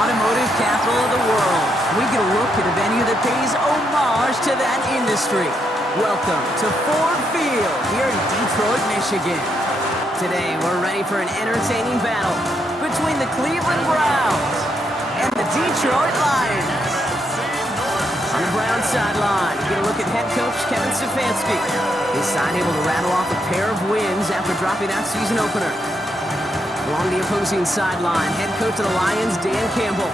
automotive capital of the world, we get a look at a venue that pays homage to that industry. Welcome to Ford Field here in Detroit, Michigan. Today, we're ready for an entertaining battle between the Cleveland Browns and the Detroit Lions. On the Browns sideline, you get a look at head coach Kevin Stefanski. His side able to rattle off a pair of wins after dropping that season opener. Along the opposing sideline, head coach of the Lions, Dan Campbell.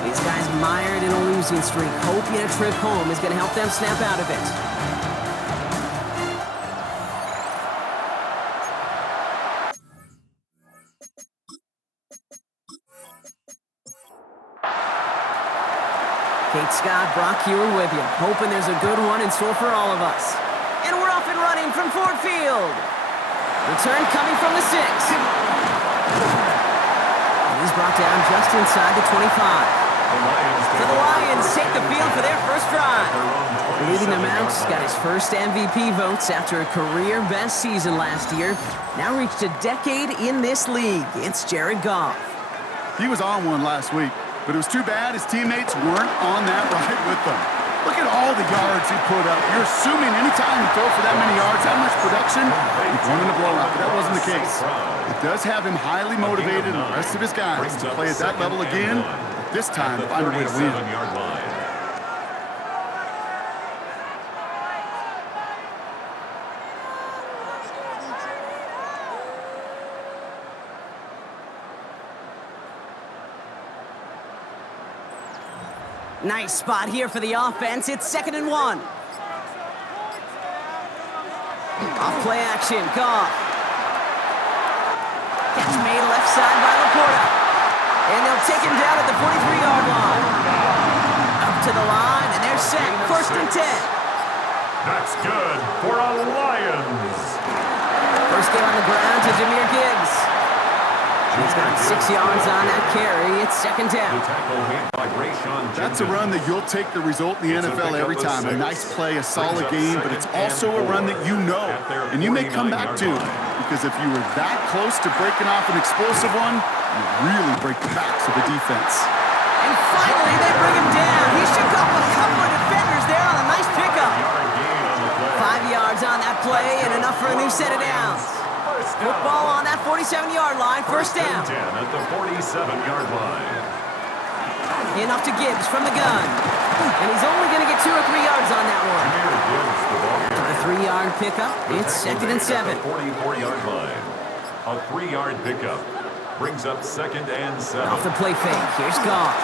These guys mired in a losing streak, hoping a trip home is going to help them snap out of it. Kate Scott, Brock Hewer with you, hoping there's a good one in store for all of us. And we're off and running from Ford Field. Return coming from the 6. And he's brought down just inside the 25. So the Lions take the field for their first drive. Leading them out, got his first MVP votes after a career-best season last year. Now reached a decade in this league. It's Jared Goff. He was on one last week, but it was too bad his teammates weren't on that ride with them. Look at all the yards he put up. You're assuming anytime you throw for that many yards, that much production, you've won in a blowout, but that wasn't the case. It does have him highly motivated and the rest of his guys to play at that level again, but this time find a way to win. Nice spot here for the offense. It's 2nd and 1. Off play action, Goff. Catch made left side by Laporta. And they'll take him down at the 43-yard line. Up to the line, and they're set. 1st and 10. That's good for a Lions. First get on the ground to Jahmyr Gibbs. He's got 6 yards on that carry. It's 2nd down. That's a run that you'll take the result in the NFL every time. A nice play, a solid game, but it's also a run that you know, and you may come back to, because if you were that close to breaking off an explosive one, you really break the backs of the defense. And finally, they bring him down. He shook off a couple of defenders there on a nice pickup. 5 yards on that play and enough for a new set of downs. Football on that 47-yard line, 1st down. 10 at the 47-yard line. Enough to Gibbs from the gun. And he's only going to get 2 or 3 yards on that one. After a 3-yard pickup, it's 2nd and 7. 44-yard line. A 3-yard pickup brings up 2nd and 7. Off the play fake, here's Goff.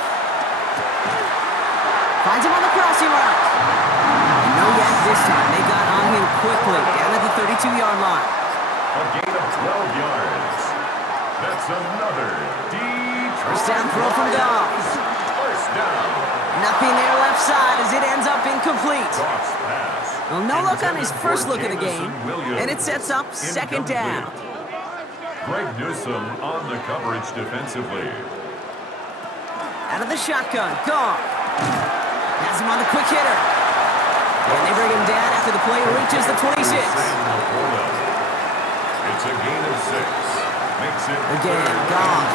Finds him on the crossing route. And no yak this time. They got on him quickly, down at the 32-yard line. A gain of 12 yards. That's another Detroit. First down throw from Goff. First down. Nothing there left side as it ends up incomplete. Well, no look on his first look of the game, and it sets up 2nd down. Greg Newsome on the coverage defensively. Out of the shotgun, Goff. Has him on the quick hitter. And they bring him down after the play reaches the 26. It's a gain of 6. Makes it again, Goff.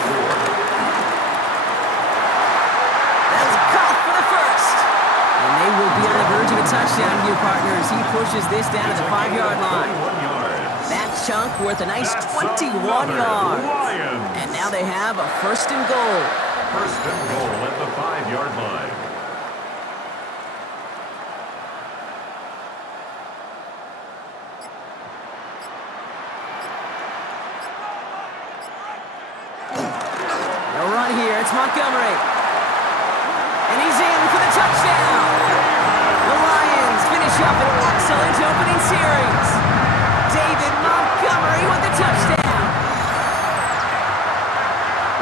That's Goff for the first. And they will be on the verge of a touchdown here, partners. He pushes this down to the 5-yard line. That chunk worth a nice 21 yards. And now they have a 1st and goal. 1st and goal at the 5-yard line. It's Montgomery. And he's in for the touchdown. The Lions finish up an excellent opening series. David Montgomery with the touchdown.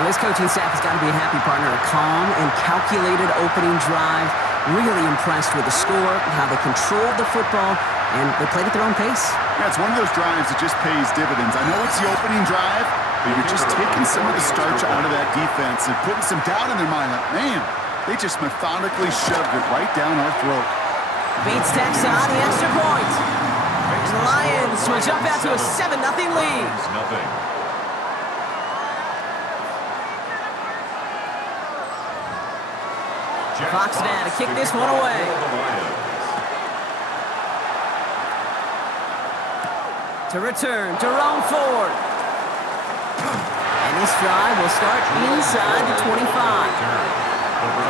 Well, this coaching staff has got to be a happy partner. A calm and calculated opening drive. Really impressed with the score, how they controlled the football, and they played at their own pace. Yeah, it's one of those drives that just pays dividends. I know it's the opening drive, but you're just taking some of the starch out of that defense and putting some doubt in their mind. Like, man, they just methodically shoved it right down our throat. Bates tacks on the extra point. And the Lions will jump out to a 7-0 lead. Fox now to kick this one away. To return, Jerome Ford. And this drive will start inside the 25.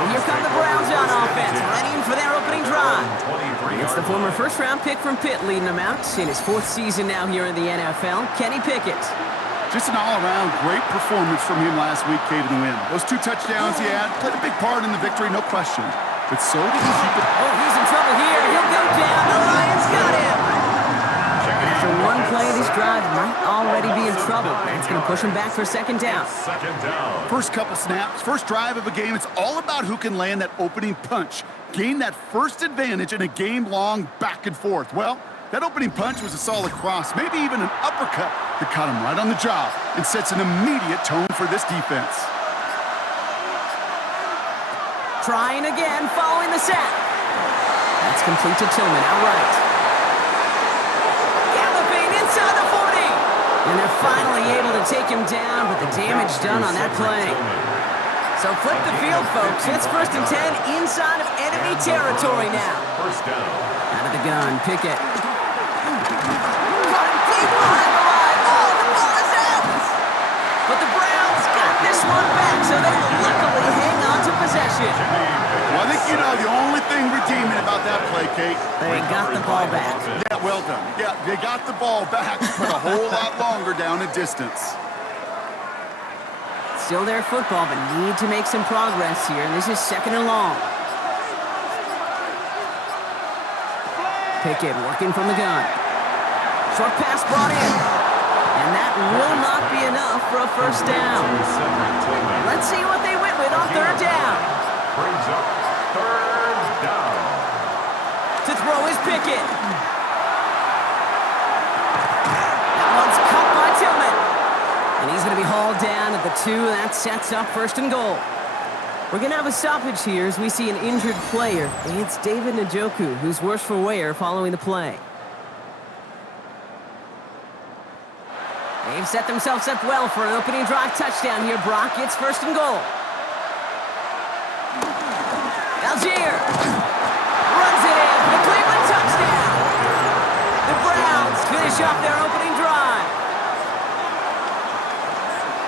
Here come the Browns on offense, ready for their opening drive. It's the former first-round pick from Pitt leading them out in his 4th season now here in the NFL, Kenny Pickett. Just an all-around great performance from him last week, Kate, in the win. Those 2 touchdowns he had played a big part in the victory, no question. But so did he keep it. Oh, he's in trouble here. He'll go down. The Lions got him. After one play of this drive, might already be in trouble. That's going to push him back for 2nd down. First couple snaps, first drive of a game, it's all about who can land that opening punch. Gain that first advantage in a game-long back and forth. Well, that opening punch was a solid cross, maybe even an uppercut that caught him right on the job and sets an immediate tone for this defense. Trying again, following the sack. That's complete to Tillman, outright. Galloping inside the 40. And they're finally able to take him down, but the damage done on that play. So flip the field, folks. It's 1st and 10 inside of enemy territory now. Out of the gun, Pickett. Caught him deep behind the line. Oh, the ball is out. But the Browns got this one back, so they will luckily hang on to possession. Well, I think you know the only thing redeeming about that play, Kate. They got the ball back. Yeah, well done. Yeah, they got the ball back, but a whole lot longer down a distance. Still their football, but need to make some progress here. This is 2nd and long. Pickett working from the gun. Short pass brought in. And that will not be enough for a 1st down. Let's see what they went with on 3rd down. Brings up 3rd down. To throw is Pickett. That one's caught by Tillman. And he's going to be hauled down at the 2. That sets up 1st and goal. We're going to have a stoppage here as we see an injured player. It's David Njoku, who's worse for wear following the play. They've set themselves up well for an opening drive touchdown here, Brock. It's 1st and goal. Algier runs it in for the Cleveland touchdown. The Browns finish off their opening drive.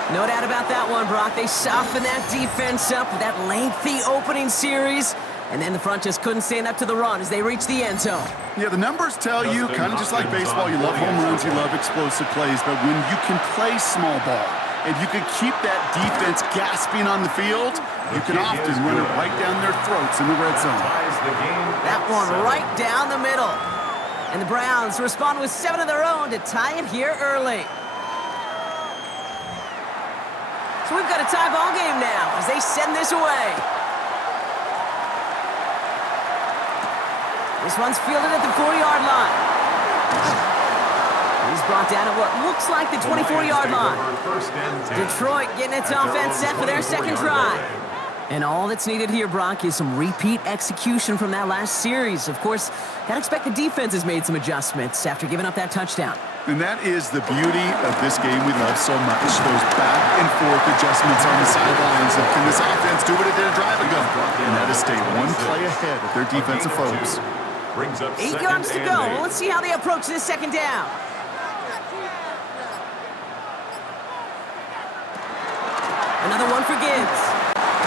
No doubt about that one, Brock. They softened that defense up with that lengthy opening series, and then the front just couldn't stand up to the run as they reached the end zone. Yeah, the numbers tell you, kind of just like baseball, you love home runs, you love explosive plays, but when you can play small ball and you can keep that defense gasping on the field, you can often run it right down their throats in the red zone. That one right down the middle. And the Browns respond with 7 of their own to tie it here early. So we've got a tie ball game now as they send this away. This one's fielded at the 40-yard line. He's brought down at what looks like the 24-yard line. Detroit getting its offense set for their 2nd drive. And all that's needed here, Brock, is some repeat execution from that last series. Of course, gotta expect the defense has made some adjustments after giving up that touchdown. And that is the beauty of this game we love so much. Those back and forth adjustments on the sidelines. And can this offense do what it did a drive ago? And that is stay one play ahead of their defensive foes. 8 yards to go. Well, let's see how they approach this 2nd down. Another one for Gibbs.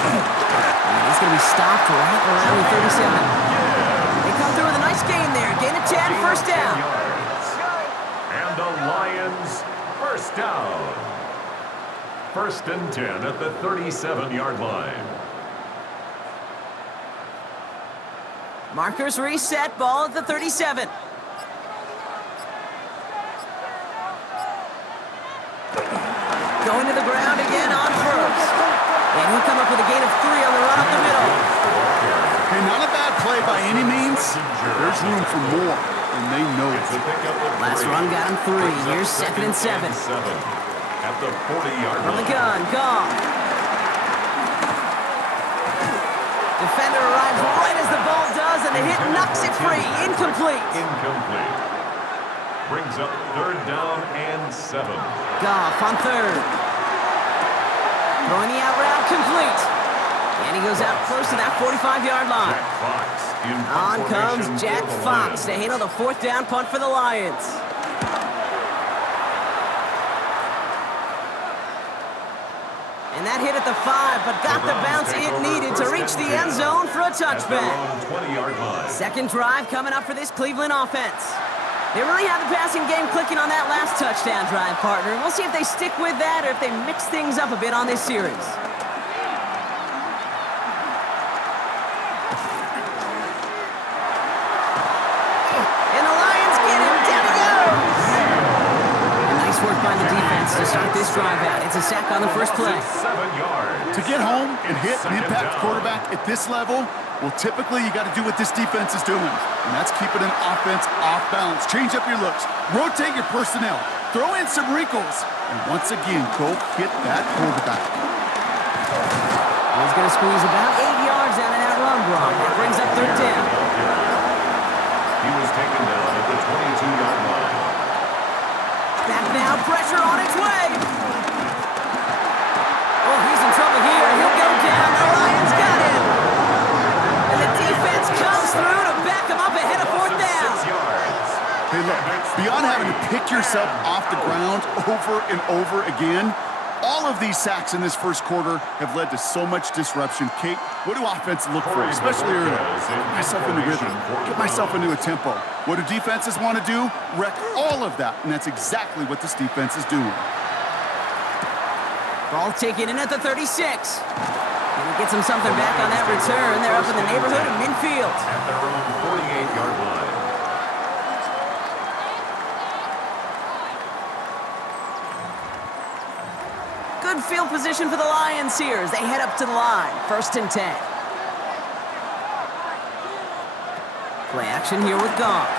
And he's going to be stopped right around the 37. They come through with a nice gain there. Gain of 10, 1st down. And the Lions, 1st down. 1st and 10 at the 37-yard line. Markers reset, ball at the 37. Going to the ground again on 1st. And he'll come up with a gain of 3 on the run up the middle. Hey, not a bad play by any means. There's room for more, and they know it. Last run got him 3. Here's 2nd and 7. At the 40-yard line. From the gun, Goff. Defender arrives right as the ball does, and the hit knocks it free. Incomplete. Incomplete. Brings up 3rd down and 7. Goff on 3rd. Throwing the out route complete. And he goes out close to that 45-yard line. Jack Fox in On punt comes formation Jack for the Fox to Lions. handle the fourth down punt for the Lions. And that hit at the 5, but got the bounce it needed to reach the end zone for a At their touchback. own 20-yard line. Second drive coming up for this Cleveland offense. They really have the passing game clicking on that last touchdown drive, partner. We'll see if they stick with that or if they mix things up a bit on this series. And the Lions get him. Down he goes. And nice work by the defense to start this drive out. It's a sack on the first play. 7 yards. To get home and hit an impact quarterback at this level, well, typically you got to do what this defense is doing, and that's keeping an offense off balance. Change up your looks, rotate your personnel, throw in some wrinkles, and once again, go hit that quarterback. He's going to squeeze about 8 yards out of that run block. That brings up third down. He was taken down at the 22-yard line. Back now, pressure on its way. Oh, he's in trouble here. He'll go down. The Lions got him. And the defense comes through to back him up ahead of fourth down. 6 yards. Hey, look, beyond having to pick yourself off the ground over and over again, all of these sacks in this first quarter have led to so much disruption. Kate, what do offenses look for, especially early? Get myself into rhythm, get myself into a tempo. What do defenses want to do? Wreck all of that, and that's exactly what this defense is doing. Ball taken in at the 36. And he gets him something back on that return. They're up in the neighborhood of midfield. At their own 48-yard line. Good field position for the Lions here as they head up to the line. 1st and 10. Play action here with Goff.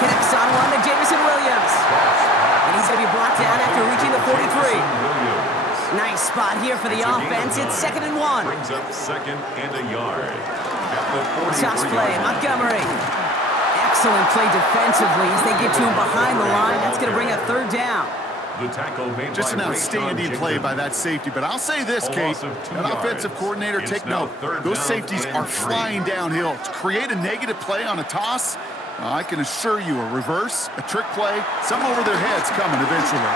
Connects on one to Jameson Williams. And he's going to be brought down after reaching the 43. Nice spot here for the offense. It's 2nd and 1. Brings up 2nd and a yard. At the 43 Toss play, Montgomery. Excellent play defensively as they get to him behind the line. That's going to bring up third down. The tackle made Just by an Ray outstanding John play Jenkins. by that safety. But I'll say this, A Kate, loss of 2 that offensive yards. coordinator, It's take now note. 3rd Those down safeties and are 3. flying downhill. To create a negative play on a toss, I can assure you a reverse, a trick play, some over their heads coming eventually.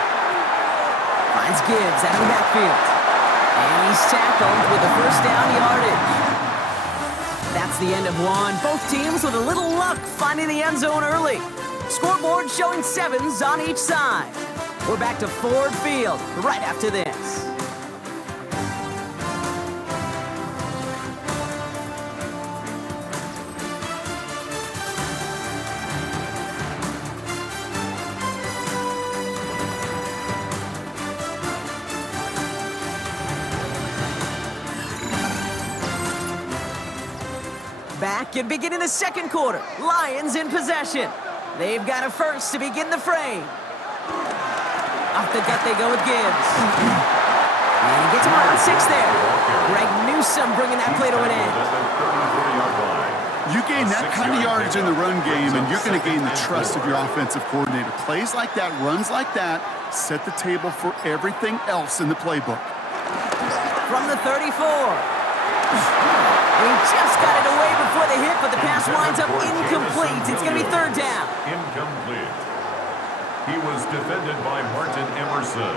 Finds Gibbs out of the backfield. And he's tackled with the first down yardage. That's the end of one. Both teams with a little luck finding the end zone early. Scoreboard showing 7s on each side. We're back to Ford Field right after this. Back and beginning the second quarter. Lions in possession. They've got a first to begin the frame. Off the gut they go with Gibbs. And he gets him on 6 there. Greg Newsome bringing that play to an end. You gain that kind of yardage in the run game, and you're going to gain the trust of your offensive coordinator. Plays like that, runs like that, set the table for everything else in the playbook. From the 34. He just got it away before the hit, but the pass winds up incomplete. It's going to be third down. Incomplete. He was defended by Martin Emerson.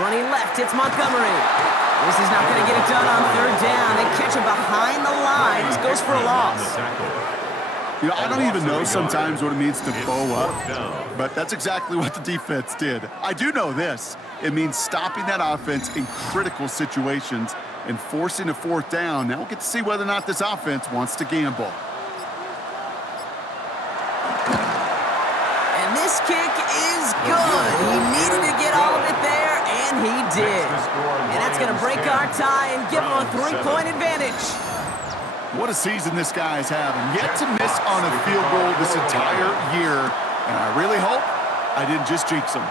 Running left, it's Montgomery. This is not going to get it done on third down. They catch him behind the line. This goes for a loss. You know, I don't even know sometimes what it means to bow up, but that's exactly what the defense did. I do know this. It means stopping that offense in critical situations and forcing a fourth down. Now we'll get to see whether or not this offense wants to gamble. And this kick is good. He needed to get all of it there, and he did. And that's going to break our tie and give him a 3-point advantage. What a season this guy is having. Yet to miss on a field goal this entire year. And I really hope I didn't just jinx him.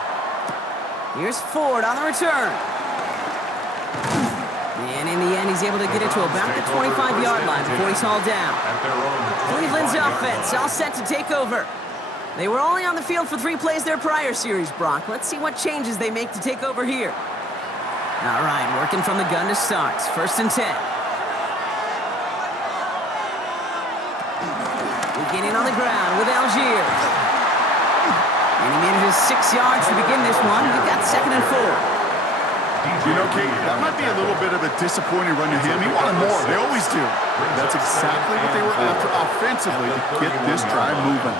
Here's Ford on the return. And in the end, he's able to get it to about the 25-yard line before he's hauled down. Cleveland's offense all set to take over. They were only on the field for 3 plays their prior series, Brock. Let's see what changes they make to take over here. All right, working from the gun to start. 1st and 10. Beginning on the ground with Algier. And he manages 6 yards to begin this one. We've got 2nd and 4. You know, Kate, that might be a little bit of a disappointing run to him. He wanted more. They always do. That's exactly what they were after offensively to get this drive moving.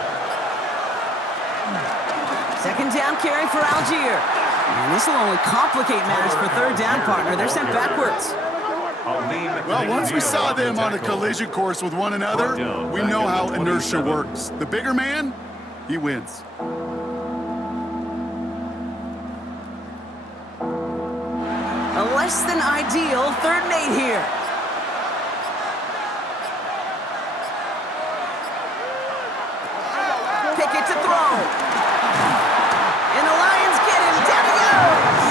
2nd down carry for Algier. And this will only complicate matters for 3rd down, partner. They're sent backwards. Well, once we saw them on a collision course with one another, we know how inertia works. The bigger man, he wins. A less than ideal 3rd and 8 here. Pickett to throw. And the Lions get him. Down he goes.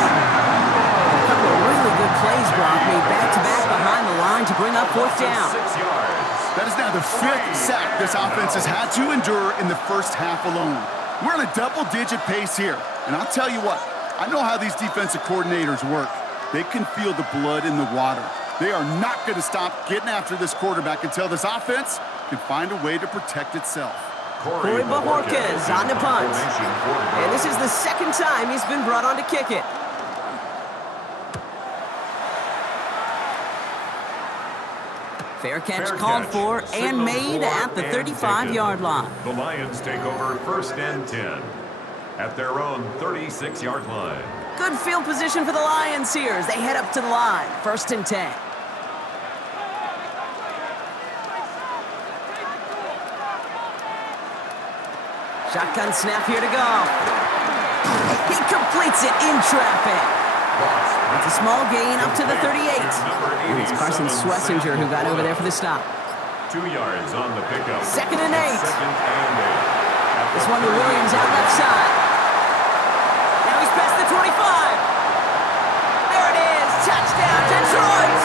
A couple of really good plays, Brock, made back-to-back behind the line to bring up 4th down. 6 yards. That is now the 5th sack this offense has had to endure in the first half alone. We're on a double-digit pace here. And I'll tell you what, I know how these defensive coordinators work. They can feel the blood in the water. They are not going to stop getting after this quarterback until this offense can find a way to protect itself. Corey Bajorquez on the punt. And this is the 2nd time he's been brought on to kick it. Fair catch called for and made at the 35-yard line. The Lions take over 1st and 10 at their own 36-yard line. Good field position for the Lions here as they head up to the line. 1st and 10. Shotgun snap here to go. He completes it in traffic. It's a small gain up to the 38. And it's Carson Swessinger who got over there for the stop. 2 yards on the pickup. 2nd and 8. 2nd and 8. This one to Williams out left side. Now he's past the 25. There it is. Touchdown, Detroit.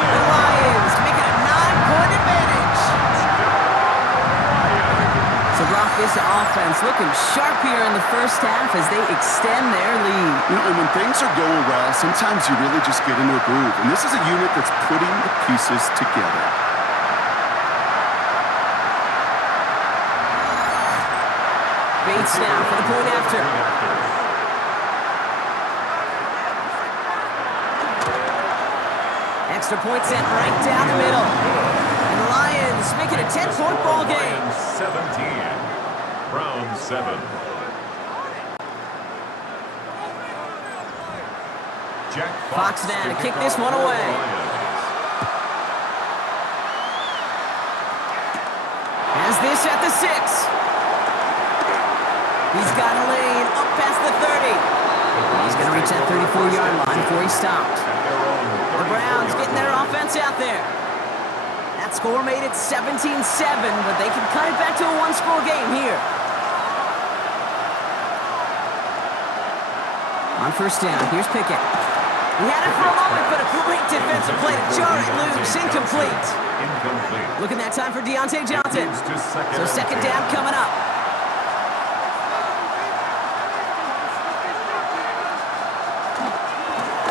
The Lions make it a 9-point advantage. So Brock, this offense looking sharp here in the first half as they extend their lead. You know, and when things are going well, sometimes you really just get into a groove. And this is a unit that's putting the pieces together. Bates now for the point after. Extra point sent right down the middle. And the Lions make it a 10-point ball game. 17. Browns 7. Jack Fox now to kick this one away. Has this at the 6. He's got a lane up past the 30. He's going to reach that 34-yard line before he stopped. The Browns getting their offense out there. That score made it 17-7, but they can cut it back to a 1-score game here. On 1st down, here's Pickett. He had it for a moment, but a great defensive play to jar it loose. Incomplete. Looking that time for Deontay Johnson. So 2nd down coming up.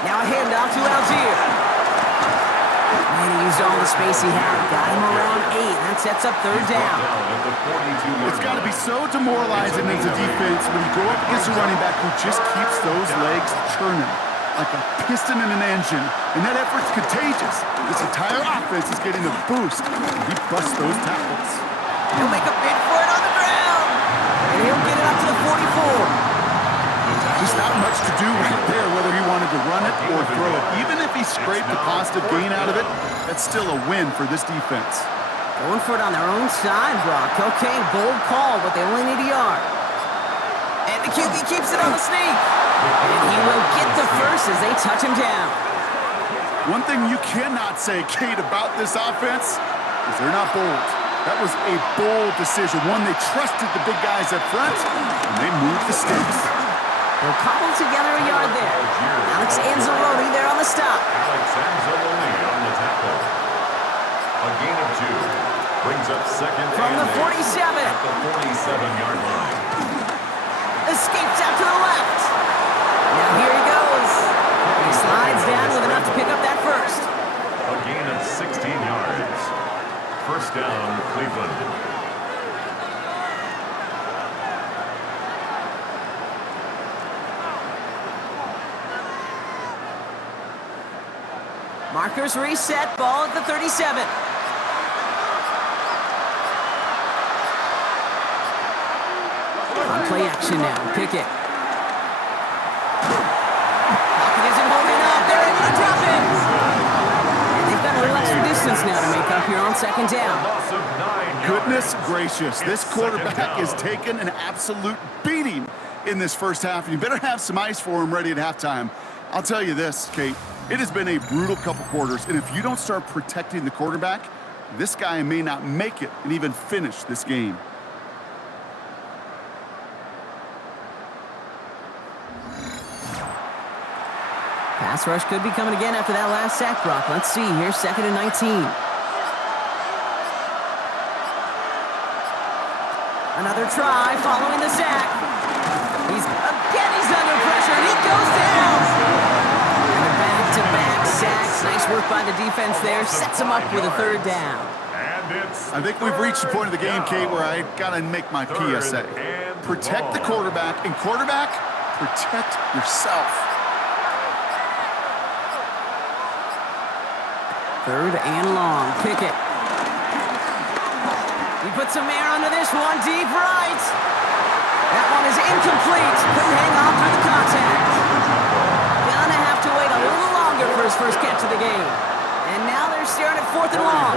Now a handoff to Algier. And he used all the space he had. Got him around 8. That sets up 3rd down. It's got to be so demoralizing as a defense when you go up against a running back who just keeps those legs churning like a piston in an engine. And that effort's contagious. This entire offense is getting a boost. He busts those tackles. He'll make a bid for it on the ground. And he'll get it up to the 44. Just not much to do right there, whether he wanted to run it or throw it. Even if he scraped a positive gain out of it, that's still a win for this defense. Going for it on their own side, Brock. Okay, bold call, but they only need a yard. And the QB keeps it on the sneak. And he will get the first as they touch him down. One thing you cannot say, Kate, about this offense is they're not bold. That was a bold decision. One, they trusted the big guys up front, and they moved the sticks. They'll cobble together a yard there. Alex Anzalone there on the stop. Alex Anzalone on the tackle. A gain of 2. Brings up 2nd From and the 47. At the 47. 7-yard line. Escapes out to the left. Now here he goes. He slides down with enough to pick up that first. A gain of 16 yards. First down, Cleveland. Markers reset, ball at the 37. On play action now, Pickett. Pocket isn't holding up, they're able to drop it. And they've got a little extra distance now to make up here on second down. Loss of 9 yards. Goodness gracious, this It's quarterback second is down. taking an absolute beating in this first half. You better have some ice for him ready at halftime. I'll tell you this, Kate, it has been a brutal couple quarters, and if you don't start protecting the quarterback, this guy may not make it and even finish this game. Pass rush could be coming again after that last sack, Brock. Let's see here, 2nd and 19. Another try following the sack. He's under pressure, and he goes down. And a back-to-back sacks. Nice work by the defense there. Sets him up with a 3rd down. And it's I think we've reached the point of the game, Kate, where I gotta make my PSA. Protect the quarterback, and quarterback, protect yourself. 3rd and long. Pickett. He puts some air under this one. Deep right. That one is incomplete. Couldn't hang on through the contact. Gonna have to wait a little longer for his first catch of the game. And now they're staring at 4th and long.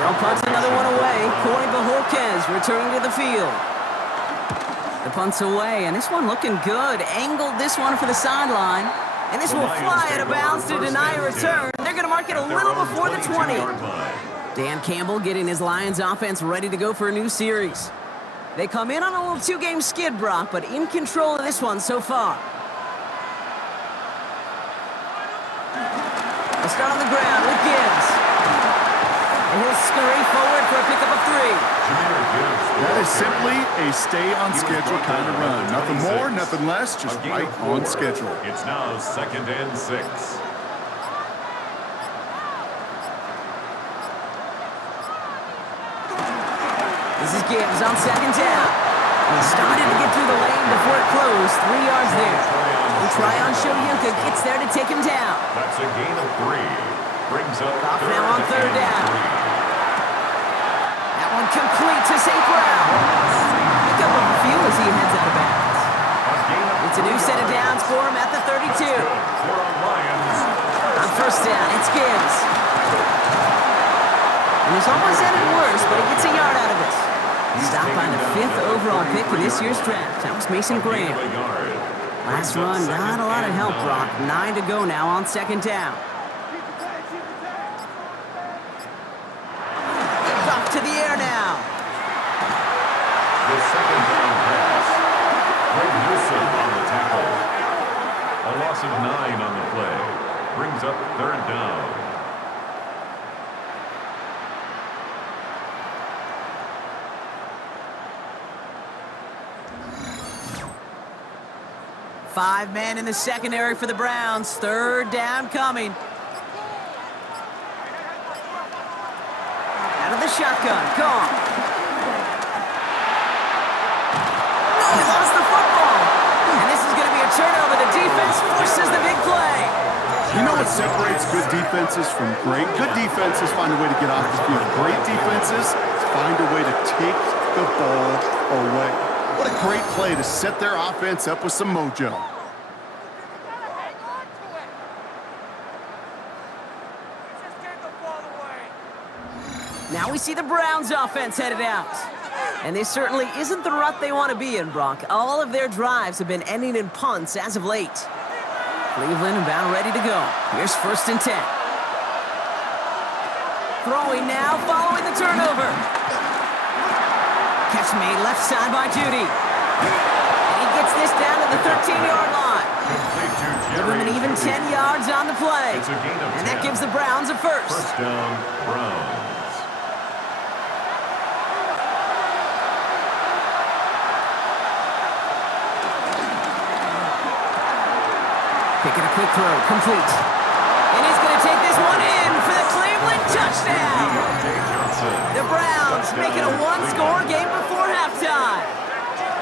They'll punt another one away. Corey Bajorquez returning to the field. The punt's away, and this one looking good. Angled this one for the sideline. And this will fly out of bounds to deny a return. They're going to mark it a little before the 20. Dan Campbell getting his Lions offense ready to go for a new series. They come in on a little 2-game skid, Brock, but in control of this one so far. They'll start on the ground with Gibbs. And he'll scurry forward for a pickup of 3. That is simply a stay-on-schedule kind of run. Nothing more, nothing less, just right on schedule. It's now 2nd and 6. This is Gibbs on 2nd down. He started to get through the lane before it closed. 3 yards there. And Tryon Shoyinka gets there to take him down. That's a gain of 3. Brings up Off now on 3rd down. That one complete to St. Brown. Pick up a few as he heads out of bounds. It's a new set of downs for him at the 32. On 1st down, it's Gibbs. And it's almost ended worse, but he gets a yard out of this. Stopped by the 5th overall pick in this year's draft. That was Mason Graham. Last run, not a lot of help, Brock. 9 to go now on 2nd down. Off to the air now. The 2nd down pass. Greg Newsom on the tackle. A loss of 9 on the play. Brings up 3rd down. Five men in the secondary for the Browns. 3rd down coming. Out of the shotgun. Gone. No, he lost the football. And this is going to be a turnover. The defense forces the big play. You know what separates good defenses from great? Good defenses find a way to get off the field. Great defenses find a way to take the ball away. What a great play to set their offense up with some mojo. Now we see the Browns offense headed out. And this certainly isn't the rut they want to be in, Brock. All of their drives have been ending in punts as of late. Cleveland about ready to go. Here's 1st and 10. Throwing now, following the turnover. Catch made left side by Judy. And he gets this down to the 13-yard line. Give him an even 10 yards on the play. And that gives the Browns a first. First down, Browns. Picking a quick throw, complete. And he's going to take this one in for the Cleveland touchdown. The Browns make it a one-score game before halftime.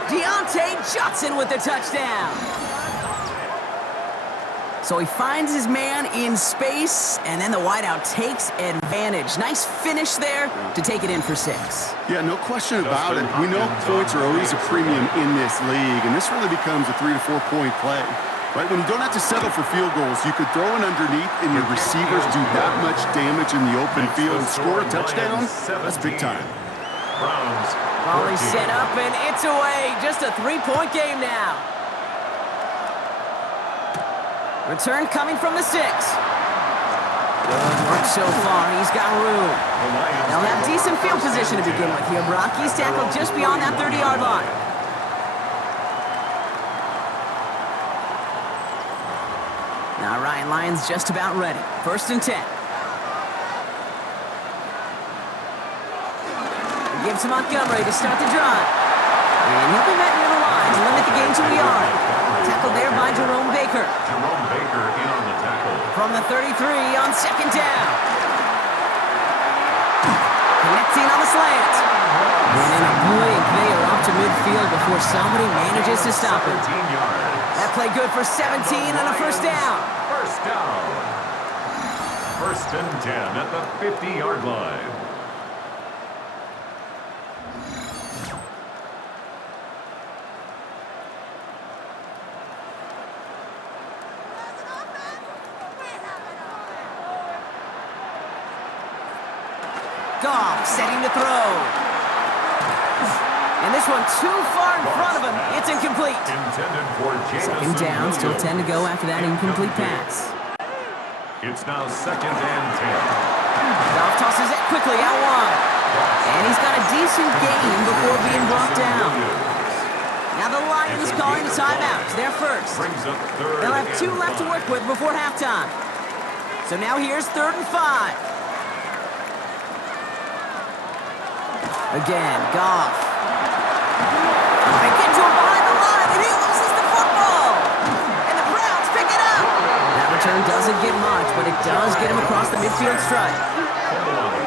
Deontay Johnson with the touchdown. So he finds his man in space, and then the wideout takes advantage. Nice finish there to take it in for 6. Yeah, no question about it. We know points are always a premium in this league, and this really becomes a 3 to 4 point play. Right, when you don't have to settle for field goals, you could throw it underneath and your receivers do that much damage in the open field and score a touchdown. That's big time. Ball is set up and it's away. Just a 3-point game now. Return coming from the 6. Good work so far. He's got room. They'll have decent field position to begin with here. Brock, he's tackled just beyond that 30-yard line. Now Ryan Lyons just about ready. 1st and 10. He gives to Montgomery to start the drive. And he'll be met near the line to limit the gain to a yard. Tackled there by Jerome Baker. Jerome Baker in on the tackle. From the 33 on 2nd down. Connecting on the slant. And in a blink, they are up to midfield before somebody manages to stop it. 17 yards. That play good for 17 and a 1st down. First down. 1st and 10 at the 50-yard line. Goff setting to throw. And this one too far in front of him. It's incomplete. Intended for Second down, still 10 to go after that incomplete pass. It's now 2nd and 10. Goff tosses it quickly out wide. And he's got a decent gain before being brought down. Now the Lions calling a timeout. They're first. Brings up 3rd. They'll have 2 left to work with before halftime. So now here's 3rd and 5. Again, Goff. They get to him behind the line, and he loses the football. And the Browns pick it up. That return doesn't get much, but it does get him across the midfield stripe.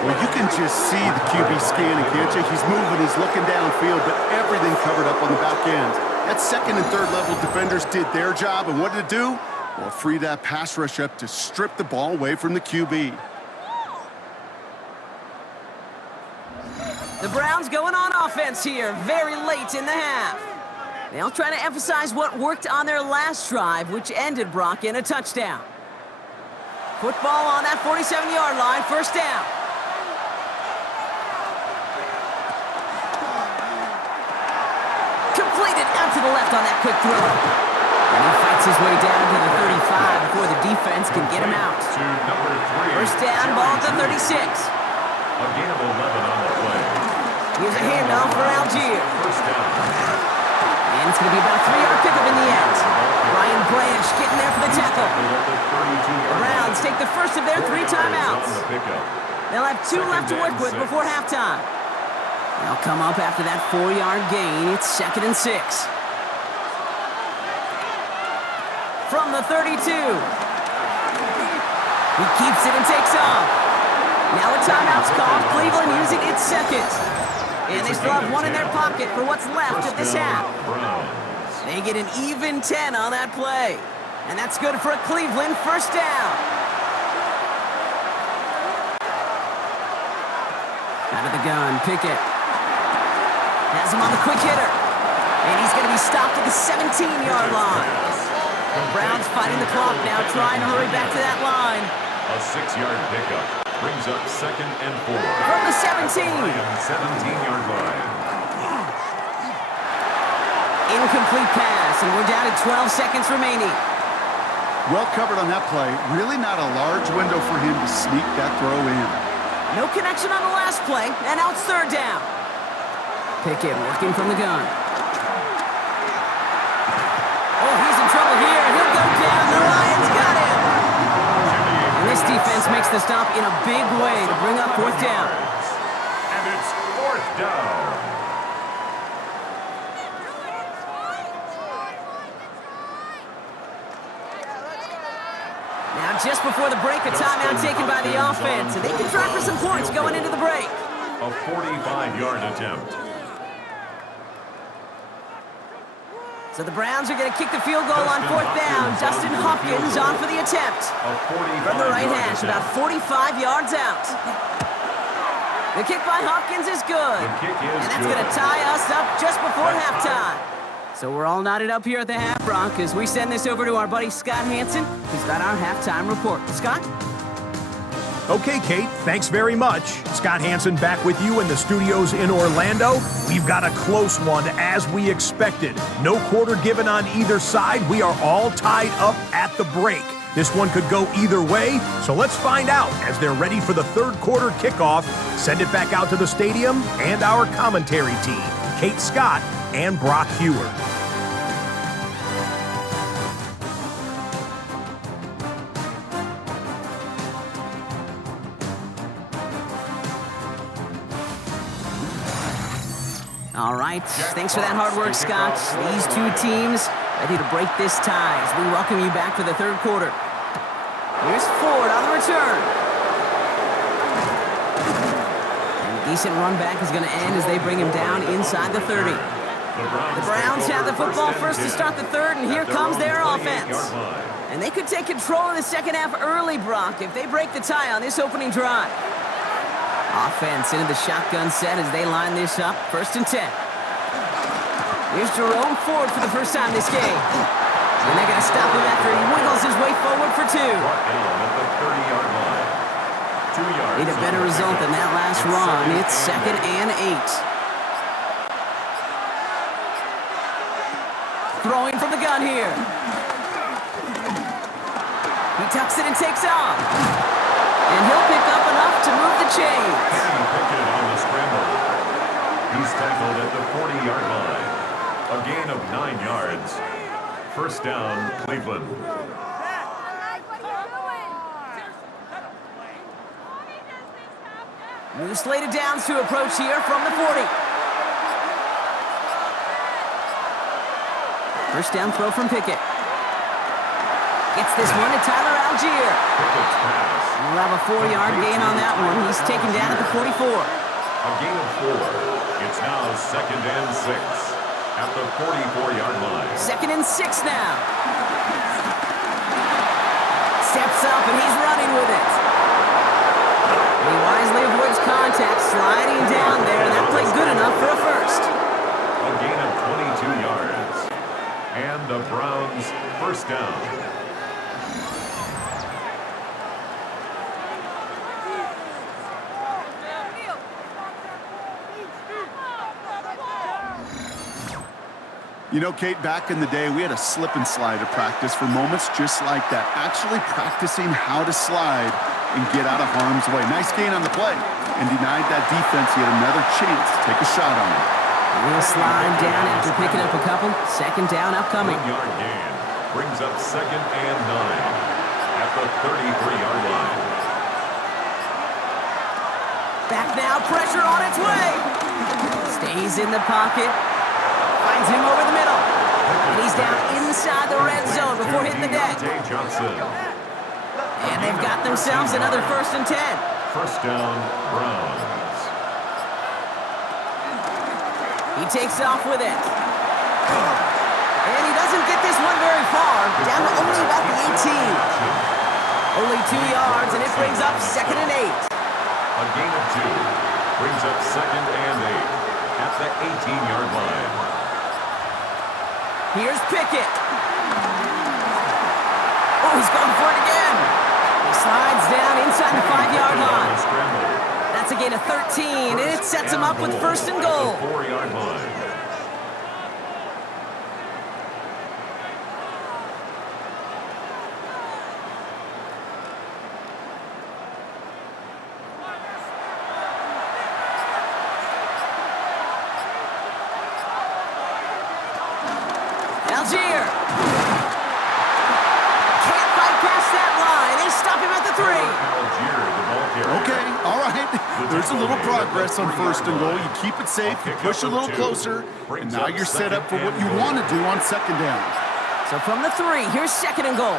Well, you can just see the QB scanning, can't you? He's moving, he's looking downfield, but everything covered up on the back end. That 2nd and 3rd level defenders did their job, and what did it do? Well, free that pass rush up to strip the ball away from the QB. The Browns going on offense here, very late in the half. They'll try to emphasize what worked on their last drive, which ended Brock in a touchdown. Football on that 47-yard line, 1st down. Completed out to the left on that quick throw. And he fights his way down to the 35 before the defense can get him out. To number 3. 1st down, ball at the 36. A gain of 11 on the play. Here's a handoff for Algier. 1st down. And it's going to be about a 3-yard pickup in the end. Ryan Branch getting there for the tackle. The Browns take the first of their 3 timeouts. They'll have 2 left to work with before halftime. They'll come up after that 4-yard gain. It's 2nd and 6. From the 32. He keeps it and takes off. Now a timeout's called. Cleveland using its 2nd. And they still have 1 in their pocket for what's left of this half. They get an even 10 on that play. And that's good for a Cleveland 1st down. Out of the gun, Pickett. Has him on the quick hitter. And he's going to be stopped at the 17-yard line. The Browns fighting the clock now, trying to hurry back to that line. A 6-yard pickup. Brings up 2nd and 4. From the 17. 17-yard line. Incomplete pass, and we're down to 12 seconds remaining. Well covered on that play. Really not a large window for him to sneak that throw in. No connection on the last play, and now it's 3rd down. Pickett working from the gun. Oh, he's in trouble here. He'll go down. The Lions got him. And this defense makes the stop in a big way to bring up 4th down. And it's 4th down. Now, just before the break, a timeout taken by the offense, and they can try for some points going into the break. A 45-yard attempt. So the Browns are going to kick the field goal on fourth down. Dustin Hopkins on for the attempt. From the right hash, about 45 yards out. The kick by Hopkins is good. And that's going to tie us up just before halftime. So we're all knotted up here at the half, Bronc, as we send this over to our buddy Scott Hansen, who's got our halftime report. Scott? Okay, Kate, thanks very much. Scott Hansen back with you in the studios in Orlando. We've got a close one, as we expected. No quarter given on either side. We are all tied up at the break. This one could go either way, so let's find out as they're ready for the third quarter kickoff. Send it back out to the stadium and our commentary team, Kate Scott and Brock Hewer. All right, thanks for that hard work, Scott. These two teams ready to break this tie as we welcome you back for the third quarter. Here's Ford on the return. And a decent run back is going to end as they bring him down inside the 30. The Browns have the football first to start the third, and here comes their offense. And they could take control of the second half early, Brock, if they break the tie on this opening drive. Offense into the shotgun set as they line this up. 1st and 10. Here's Jerome Ford for the first time this game. And they're going to stop him after he wiggles his way forward for 2. Need a better result than that last run. It's 2nd and 8. Throwing from the gun here. He tucks it and takes off. And he'll pick up enough to move the chains. Kenny Pickett on the scramble. He's tackled at the 40-yard line. A gain of 9 yards. 1st down, Cleveland. New slated downs to approach here from the 40. 1st down throw from Pickett. Gets this one to Tyler Algier. Pickett's pass. We'll have a 4-yard gain on that one. He's taken down at the 44. A gain of 4. It's now 2nd and 6 at the 44-yard line. 2nd and 6 now. Steps up and he's running with it. He wisely avoids contact, sliding down there, and that played good enough for a first. A gain of 22 yards. And the Browns' 1st down. You know, Kate, back in the day, we had a slip and slide to practice for moments just like that. Actually practicing how to slide and get out of harm's way. Nice gain on the play. And denied that defense yet another chance to take a shot on him. He'll slide down after picking up a couple. 2nd down upcoming. 1-yard gain brings up 2nd and 9 at the 33-yard line. Back now, pressure on its way. Stays in the pocket. Finds him over the middle. And he's down inside the red zone before hitting the deck. And they've got themselves another 1st and 10. 1st down, Browns. He takes off with it. And he doesn't get this one very far. Down to only about the 18. Only 2 yards, and it brings up 2nd and 8. A gain of 2 brings up 2nd and 8 at the 18-yard line. Here's Pickett. Oh, he's going for it again. He slides down inside the 5-yard line. That's a gain of 13, and it sets him up with 1st and goal. 4-yard line. Algier. Can't fight past that line. They stop him at the 3. Algier, the ball carrier. Okay, all right. There's a little progress on 1st and goal. You keep it safe, you push a little closer, and now you're set up for what you want to do on 2nd down. So from the 3, here's 2nd and goal.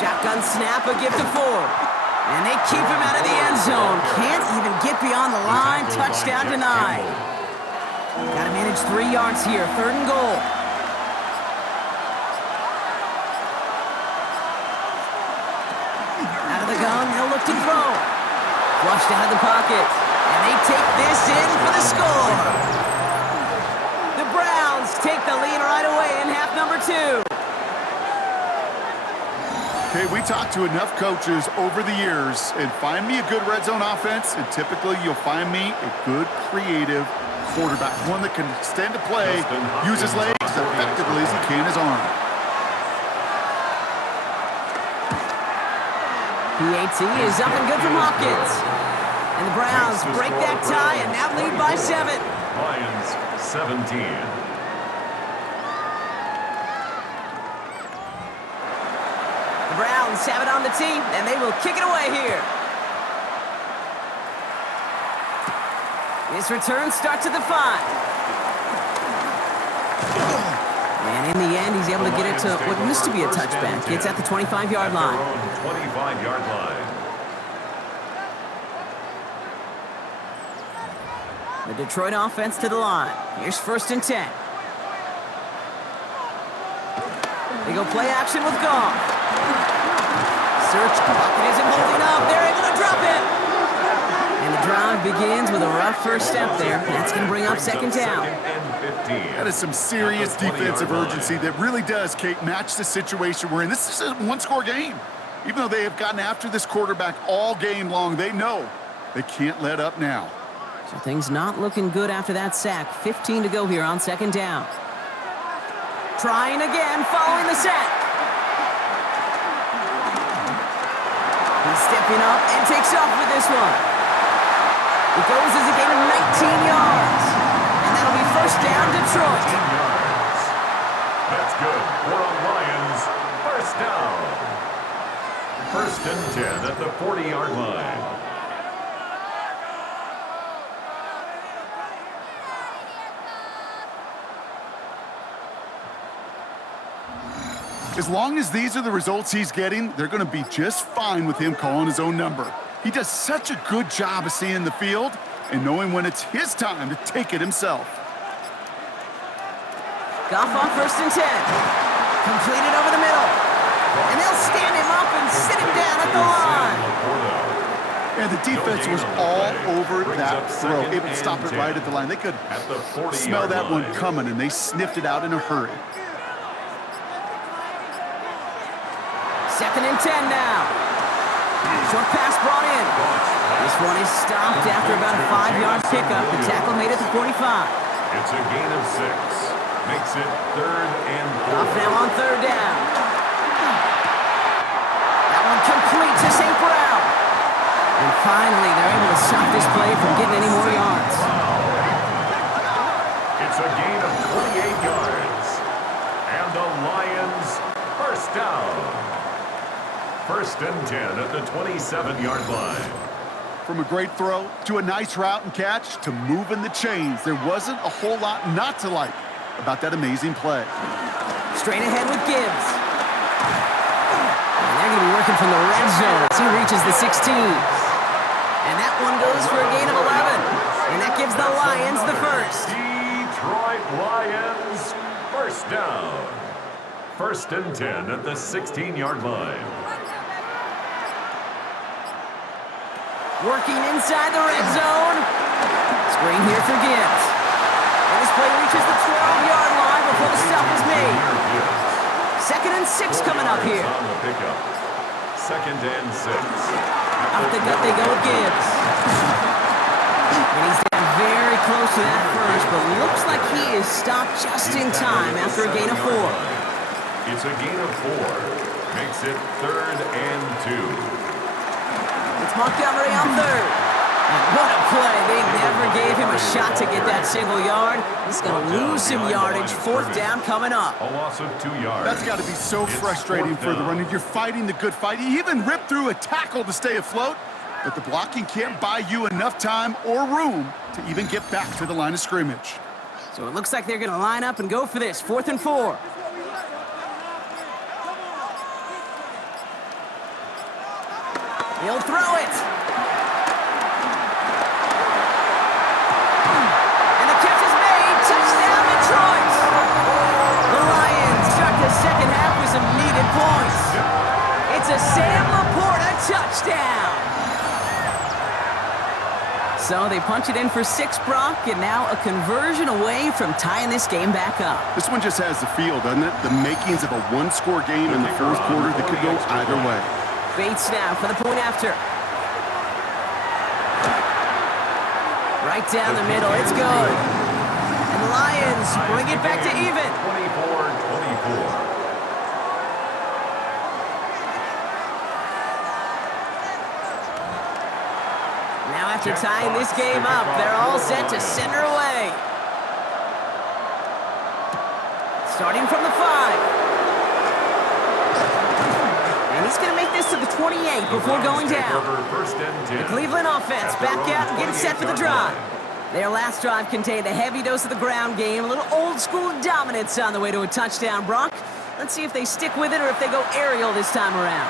Shotgun snap, a gift to Ford. And they keep him out of the end zone. Can't even get beyond the line. Touchdown denied. Got to manage 3 yards here. 3rd and goal. Out of the gun, they'll look to throw. Flushed out of the pocket. And they take this in for the score. The Browns take the lead right away in half number 2. Okay, we talked to enough coaches over the years, and find me a good red zone offense, and typically you'll find me a good creative quarterback, one that can extend a play, use his legs as effectively as he can his arm. PAT is up and good from Hopkins. And the Browns break that tie and now lead by 7. Lions 17. The Browns have it on the team, and they will kick it away here. This return starts at the 5. And in the end, he's able to get it to what used to be a touchback. It's at the 25-yard line. 25-yard line. The Detroit offense to the line. Here's 1st and 10. They go play action with Goff. Search pocket isn't holding up. They're able to drop it. And the drive begins with a rough first step there. That's going to bring up 2nd down. That is some serious defensive urgency that really does, Kate, match the situation we're in. This is a one-score game. Even though they have gotten after this quarterback all game long, they know they can't let up now. So things not looking good after that sack. 15 to go here on 2nd down. Trying again following the sack. He's stepping up and takes off with this one. It goes as a gain of 19 yards. And that'll be 1st down, Detroit. 19 yards. That's good for the Lions. 1st down. 1st and 10 at the 40-yard line. As long as these are the results he's getting, they're going to be just fine with him calling his own number. He does such a good job of seeing the field and knowing when it's his time to take it himself. Goff on 1st and 10. Completed over the middle. And they'll stand him up and sit him down at the line. And the defense was all over that throw, able to stop it right at the line. They could smell that one coming, and they sniffed it out in a hurry. 2nd and 10 now. Short pass brought in. This one is stopped after about a 5-yard pickup. The tackle made it to 45. It's a gain of 6. Makes it 3rd and 4. Off now on 3rd down. That one complete to St. Brown. And finally, they're able to stop this play from getting any more yards. It's a gain of 28 yards. And the Lions 1st down. 1st and 10 at the 27-yard line. From a great throw to a nice route and catch to moving the chains, there wasn't a whole lot not to like about that amazing play. Straight ahead with Gibbs. And they're going to be working from the red zone as he reaches the 16. And that one goes for a gain of 11. And that gives the Lions the 1st. Detroit Lions 1st down. 1st and 10 at the 16-yard line. Working inside the red zone. Screen here for Gibbs. And this play reaches the 12-yard line before the stop is made. 2nd and 6 coming up here. On the pickup. 2nd and 6. Off the gut they go with Gibbs. And he's down very close to that first, but looks like he is stopped just in time after a gain of 4. It's a gain of 4. Makes it 3rd and 2. It's Montgomery on 3rd. And what a play. They never gave him a shot to get that single yard. He's going to lose some yardage. 4th down coming up. A loss of 2 yards. That's got to be so frustrating for the runner. You're fighting the good fight. You even ripped through a tackle to stay afloat, but the blocking can't buy you enough time or room to even get back to the line of scrimmage. So it looks like they're going to line up and go for this. 4th and 4. He'll throw it. And the catch is made. Touchdown, Detroit. The Lions start the second half with some needed points. It's a Sam Laporta touchdown. So they punch it in for 6, Brock, and now a conversion away from tying this game back up. This one just has the feel, doesn't it? The makings of a one-score game in the fourth quarter that could go either way. Bates now for the point after. Right down the middle, it's good. And the Lions bring it back to even. 24-24. Now after tying this game up, they're all set to send her away. Starting from the 5. And he's going to make this to the 28 before going down. The Cleveland offense back out and getting set for the drive. Their last drive contained a heavy dose of the ground game, a little old-school dominance on the way to a touchdown, Brock. Let's see if they stick with it or if they go aerial this time around.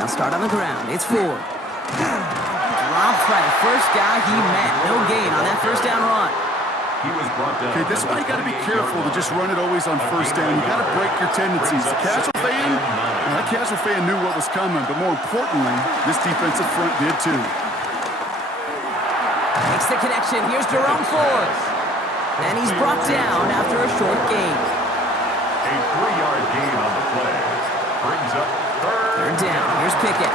Now start on the ground. It's Ford. Dropped by the first guy he met. No gain on that first down run. He was brought down. Okay, this is why you got to be careful to just run it always on first down. You got to break your tendencies. The casual fan, that casual fan knew what was coming, but more importantly, this defensive front did too. Makes the connection. Here's Jerome Ford. And he's brought down after a short gain. A 3-yard gain on the play. Brings up third down. Here's Pickett.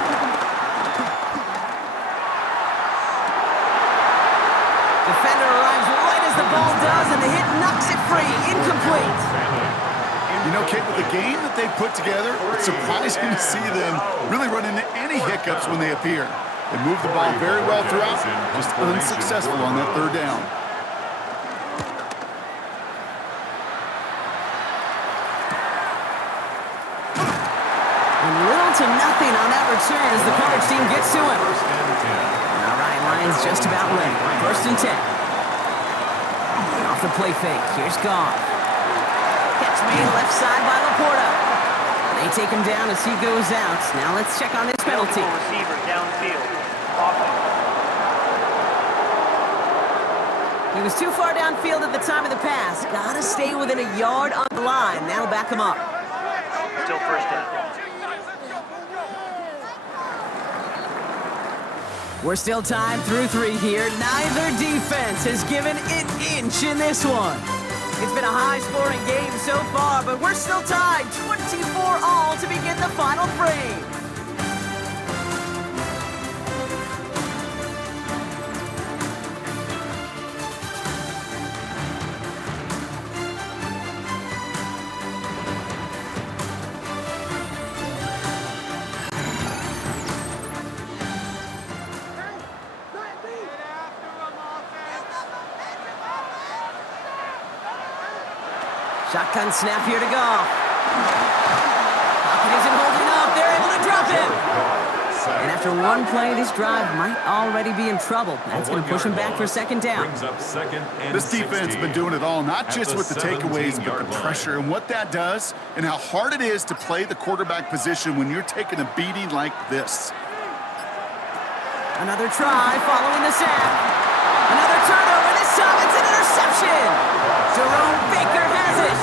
Defender arrives right as the ball does, and the hit knocks it free. Incomplete. You know, Kate, with the game that they've put together, it's surprising to see them really run into any hiccups when they appear. They move the ball very well throughout, just unsuccessful on that third down. Little to nothing on that return as the coverage team gets to him. All right, Lions just about ready. 1st and 10. Off the play fake. Here's Goff. Catch made left side by Laporta. They take him down as he goes out. Now let's check on this penalty. Receiver downfield. He was too far downfield at the time of the pass. Gotta stay within a yard on the line. That'll back him up. Still first down. We're still tied through 3 here. Neither defense has given an inch in this one. It's been a high-scoring game so far, but we're still tied 24-all to begin the final frame. Shotgun snap here to Goff. Pocket isn't holding up. They're able to drop him. And after one play, this drive might already be in trouble. That's going to push him back for 2nd down. This defense has been doing it all, not just with the takeaways, but the pressure and what that does and how hard it is to play the quarterback position when you're taking a beating like this. Another try following the sack. Another turnover. This time it's an interception. Jerome Baker has it.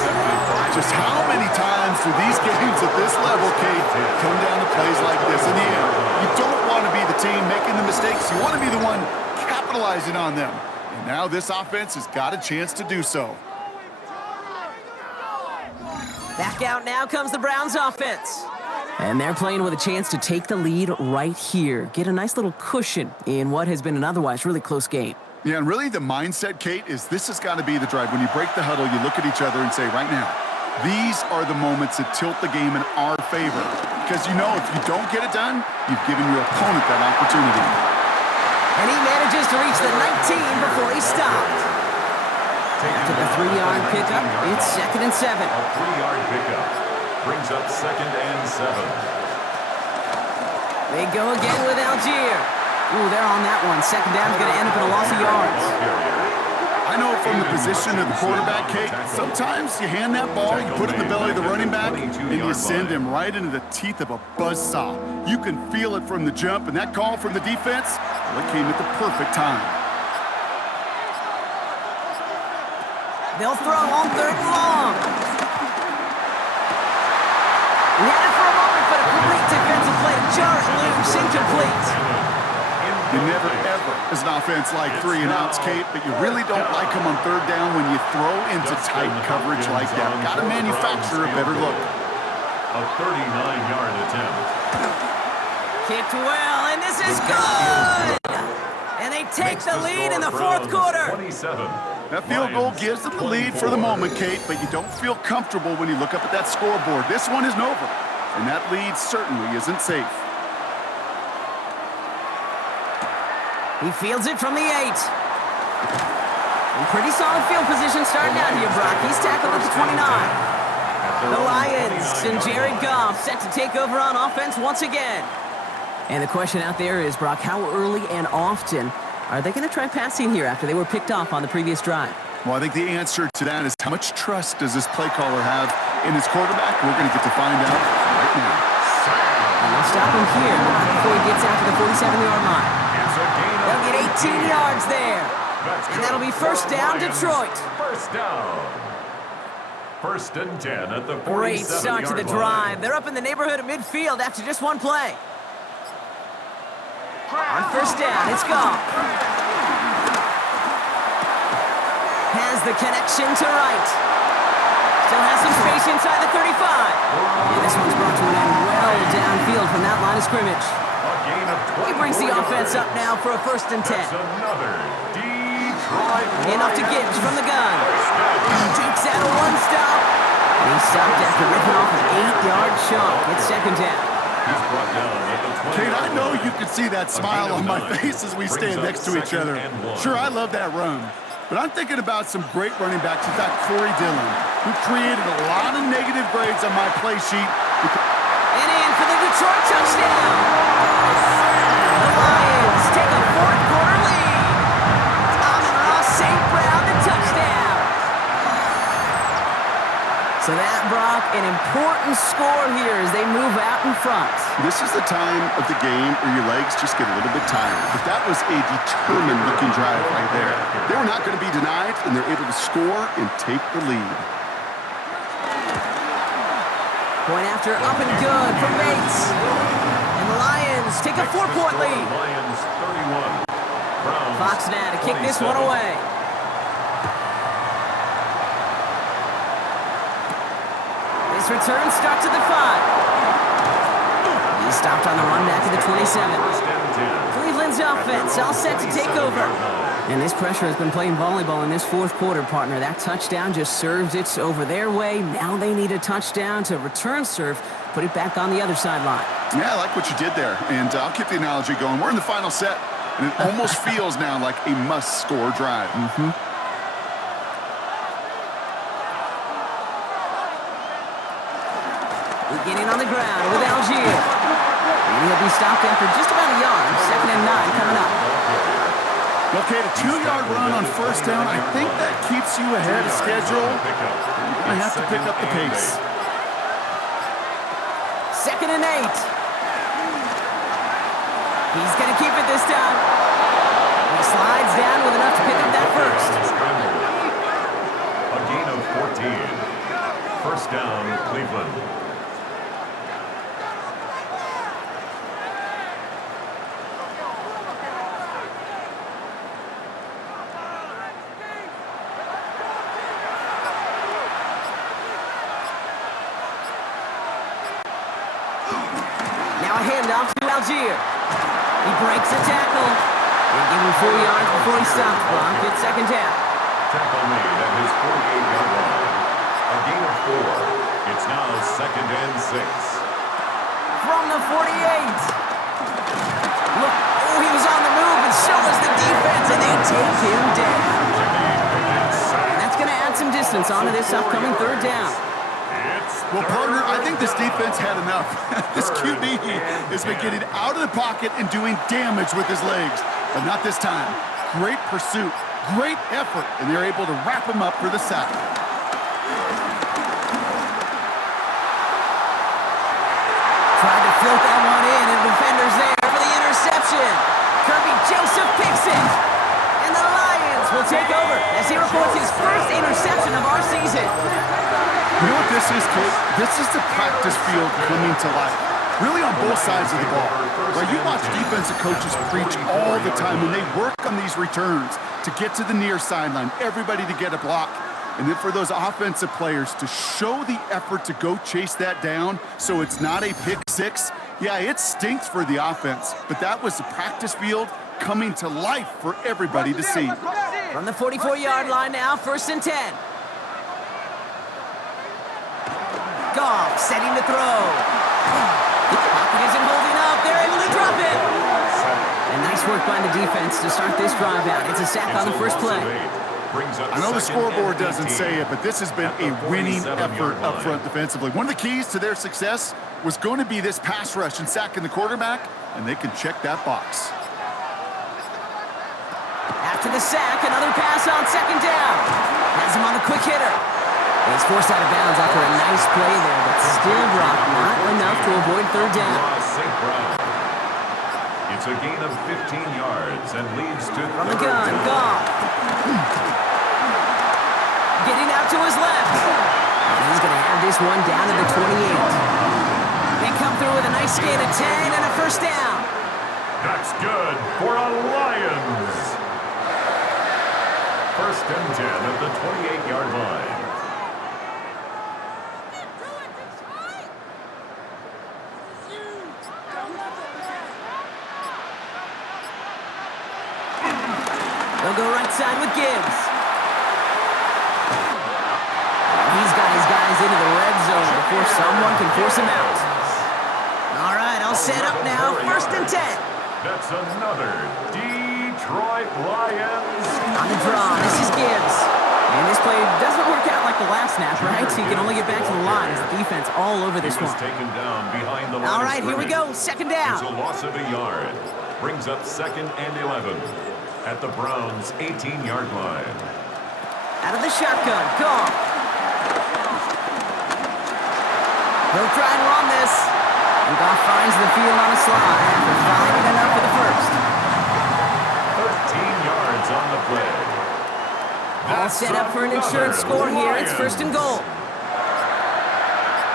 Just how many times do these games at this level, Kate, come down to plays like this? In the end, you don't want to be the team making the mistakes. You want to be the one capitalizing on them. And now this offense has got a chance to do so. Back out now comes the Browns offense. And they're playing with a chance to take the lead right here. Get a nice little cushion in what has been an otherwise really close game. Yeah, and really the mindset, Kate, is this has got to be the drive. When you break the huddle, you look at each other and say, right now, these are the moments that tilt the game in our favor. Because you know if you don't get it done, you've given your opponent that opportunity. And he manages to reach the 19 before he stopped. After the 3-yard pickup, it's 2nd and 7. A 3-yard pickup brings up 2nd and 7. They go again with Algier. Ooh, they're on that one. 2nd down's going to end up in a loss of yards. I I know from the position of the quarterback, Kate, sometimes you hand that ball, you put it in the belly of the running back, and you send him right into the teeth of a buzzsaw. You can feel it from the jump, and that call from the defense, well, it came at the perfect time. They'll throw on 3rd and long. We had it for a moment, but a great defensive play to jar it loose, incomplete. You never, ever, as an offense, like 3 and outs, Kate, but you really don't like them on 3rd down when you throw into tight coverage like that. Got to manufacture a better look. A 39-yard attempt. Kicked well, and this is good! And they take the lead in the 4th quarter. 27. That field goal gives them the lead for the moment, Kate, but you don't feel comfortable when you look up at that scoreboard. This one isn't over, and that lead certainly isn't safe. He fields it from the 8. In pretty solid field position starting out here, Brock. He's tackled at the 29. The Lions and Jared Goff set to take over on offense once again. And the question out there is, Brock, how early and often are they going to try passing here after they were picked off on the previous drive? Well, I think the answer to that is how much trust does this play caller have in his quarterback? We're going to get to find out right now. And they'll stop him here before he gets out to the 47-yard line. They'll get 18 yards there. And that'll be 1st down, Detroit. 1st down. 1st and 10 at the 47-yard line. Great start to the drive. They're up in the neighborhood of midfield after just one play. On 1st down, it's Goff. Has the connection to right. Still has some space inside the 35. And this one's brought to an end well downfield from that line of scrimmage. He brings the offense up now for a 1st and 10. Another Detroit Enough to Gibbs from the gun. Takes out a 1-stop. And he's stopped after ripping off an 8-yard chunk. It's 2nd down. He's brought down at the 20. Kate, I know you can see that smile on my face as we stand next to each other. Sure, I love that run. But I'm thinking about some great running backs. We've got Corey Dillon, who created a lot of negative grades on my play sheet. And in for the Detroit touchdown. The Lions take a 4th quarter lead. Amon-Ra St. Brown, the touchdown. So that, Brock, an important score here as they move out in front. This is the time of the game where your legs just get a little bit tired. But that was a determined-looking drive right there. They were not going to be denied, and they're able to score and take the lead. Point after up and good from Bates. And the Lions take a 4-point lead. Lions 31. Browns Fox now to kick this 27. one away. This return starts at the 5. He's stopped on the run back at the 27. 1st and 10. Cleveland's offense all set to take over. And this pressure has been playing volleyball in this 4th quarter, partner. That touchdown just serves it over their way. Now they need a touchdown to return serve, put it back on the other sideline. Yeah, I like what you did there. And I'll keep the analogy going. We're in the final set, and it almost feels now like a must-score drive. Beginning on the ground with Algier. And he'll be stopped after just about a yard. 2nd and 9 coming up. Okay, the 2-yard run on 1st down, I think that keeps you ahead of schedule. You're going to have to pick up the pace. 2nd and 8. He's going to keep it this time. He slides down with enough to pick up that 1st. A gain of 14. 1st down, Cleveland. Now a handoff to Algier. He breaks a tackle. They give him 4 yards before he stops, Brock. It's 2nd down. Tackle made at his 48-yard line. A gain of 4. It's now 2nd and 6. From the 48. Look, oh, he was on the move, and so was the defense, and they take him down. And that's going to add some distance onto this upcoming 3rd down. Well, partner, I think this defense had enough. This QB has been getting out of the pocket and doing damage with his legs, but not this time. Great pursuit. Great effort, and they're able to wrap him up for the sack. Tried to float that one in, and defenders there for the interception. Kirby Joseph picks it. And the Lions will take over as he reports his first interception of our season. You know what this is, Kate? This is the practice field coming to life. Really on both sides of the ball. Right? You watch defensive coaches preach all the time, and they work on these returns to get to the near sideline, everybody to get a block. And then for those offensive players to show the effort to go chase that down so it's not a pick six. Yeah, it stinks for the offense, but that was the practice field coming to life for everybody to see. From the 44-yard line now, 1st and 10. Goff setting the throw. Pocket isn't holding up. They're able to drop it. And nice work by the defense to start this drive out. It's a sack on the first play. I know the scoreboard doesn't say it, but this has been a winning effort up front defensively. One of the keys to their success was going to be this pass rush and sacking the quarterback, and they can check that box. After the sack, another pass on 2nd down. Has him on the quick hitter. He's forced out of bounds after a nice play there, but still dropped not enough to avoid 3rd down. It's a gain of 15 yards and leads to From the gun, Goff. Getting out to his left. And he's going to have this one down to the 28. They come through with a nice gain of 10 and a 1st down. That's good for a Lions. 1st and 10 at the 28-yard line. They'll go right side with Gibbs. He's got his guys into the red zone before someone can force him out. All right, I'll set up now. 1st and 10. That's another Detroit Lions. On the draw, this is Gibbs. And this play doesn't work out like the last snap, right? So he can only get back to the line as the defense all over this one. Taken down behind the line. All right, here we go. 2nd down. It's a loss of a yard. Brings up 2nd and 11 at the Browns' 18-yard line. Out of the shotgun, Goff. He'll try and run this. And Goff finds the field on a slide after finding enough for the first. 13 yards on the play. All set up for an insurance score here. It's 1st and goal.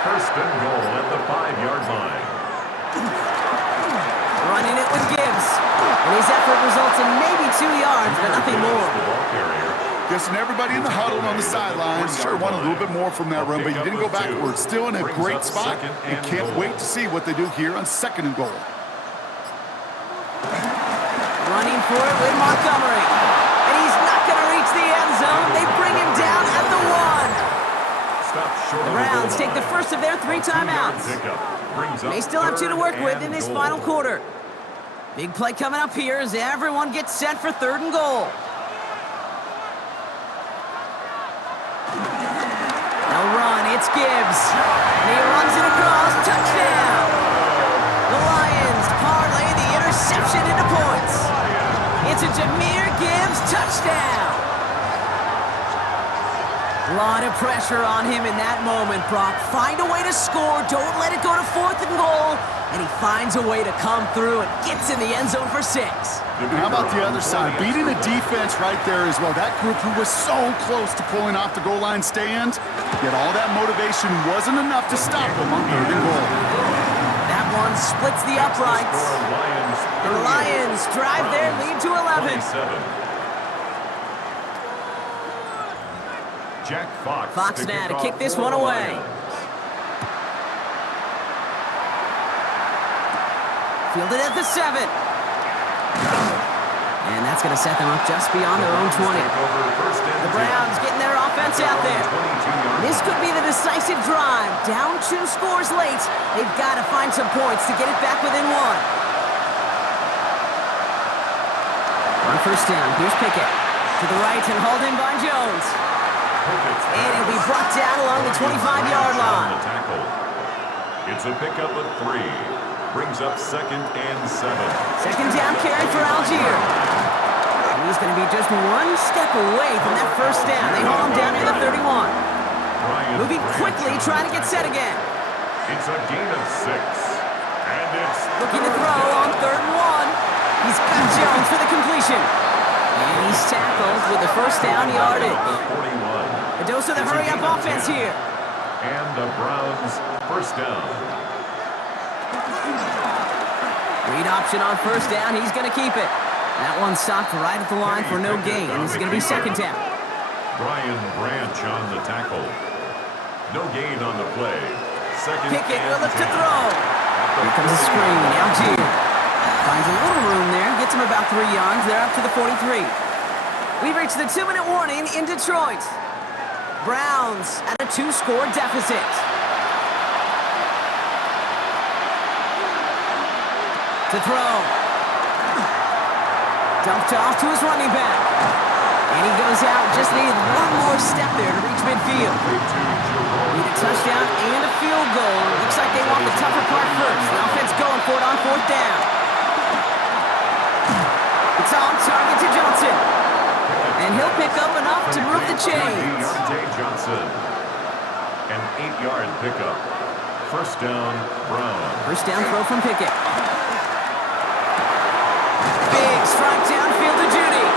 1st and goal at the 5-yard line. Running it with Gibbs. And his effort results in maybe 2 yards, but nothing more. Guessing everybody in the huddle on the sidelines sure wanted a little bit more from that run, but you didn't go backwards. Still in a great spot, and can't wait to see what they do here on 2nd and goal. Running for it with Montgomery. And he's not going to reach the end zone. They bring him down at the 1. The Browns take the first of their 3 timeouts. They still have 2 to work with in this final quarter. Big play coming up here as everyone gets set for 3rd and goal. They'll run, it's Gibbs. And he runs it across, touchdown. The Lions parlay the interception into points. It's a Jahmyr Gibbs touchdown. A lot of pressure on him in that moment, Brock. Find a way to score. Don't let it go to 4th and goal. And he finds a way to come through and gets in the end zone for 6. And how about the other side? Beating the defense right there as well. That group who was so close to pulling off the goal line stand, yet all that motivation wasn't enough to stop them on 3rd and goal. That one splits the uprights. And the Lions drive their lead to 11. Jack Fox now to kick this one away. Fielded at the 7. And that's going to set them up just beyond their own 20. The Browns getting their offense out there. This could be the decisive drive. Down 2 scores late. They've got to find some points to get it back within 1. On 1st down, here's Pickett. To the right and hauled in by Jones. And he'll be brought down along the 25-yard line. It's a pickup of 3. Brings up 2nd and 7. 2nd down carry for Algier. And he's going to be just just one step away from that first down. They haul him down near the 31. Moving quickly, trying to get set again. It's a gain of 6. And it's looking to throw on 3rd and 1. He's got Jones for the completion. And he's tackled with the first down yardage. A dose of the hurry-up offense here. And the Browns first down. Read option on first down. He's going to keep it. That one stopped right at the line for no gain. And this is going to be 2nd down. Brian Branch on the tackle. No gain on the play. Second Pickett and will look to 10. throw. Here comes a screen. Algier finds a little room there. Gets him about 3 yards. They're up to the 43. We've reached the 2-minute warning in Detroit. Browns at a 2-score deficit. To throw. Dumped off to his running back. And he goes out. Just needed one more step there to reach midfield. Need a touchdown and a field goal. Looks like they want the tougher part first. The offense going for it on 4th down. It's on target to Johnson. And he'll pick up enough to move the chains. Johnson. An 8-yard pickup. First down, Brown. First down throw from Pickett. Big strike downfield to Judy.